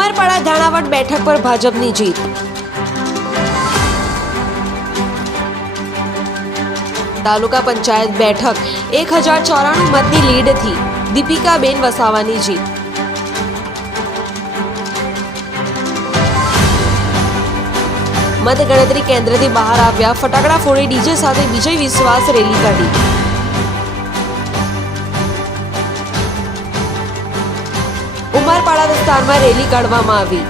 ઉમરપાડા ધાણાવડ બેઠક પર ભાજપની જીત। તાલુકા પંચાયત બેઠક 1094 મતની લીડથી દીપિકાબેન વસાવાની જીત। મતગણતરી કેન્દ્રથી બહાર આવ્યા, ફટાકડા ફોડી ડીજે સાથે વિજય વિશ્વાસ રેલી કાઢી। ઉમરપાડા વિસ્તારમાં રેલી કાઢવામાં આવી।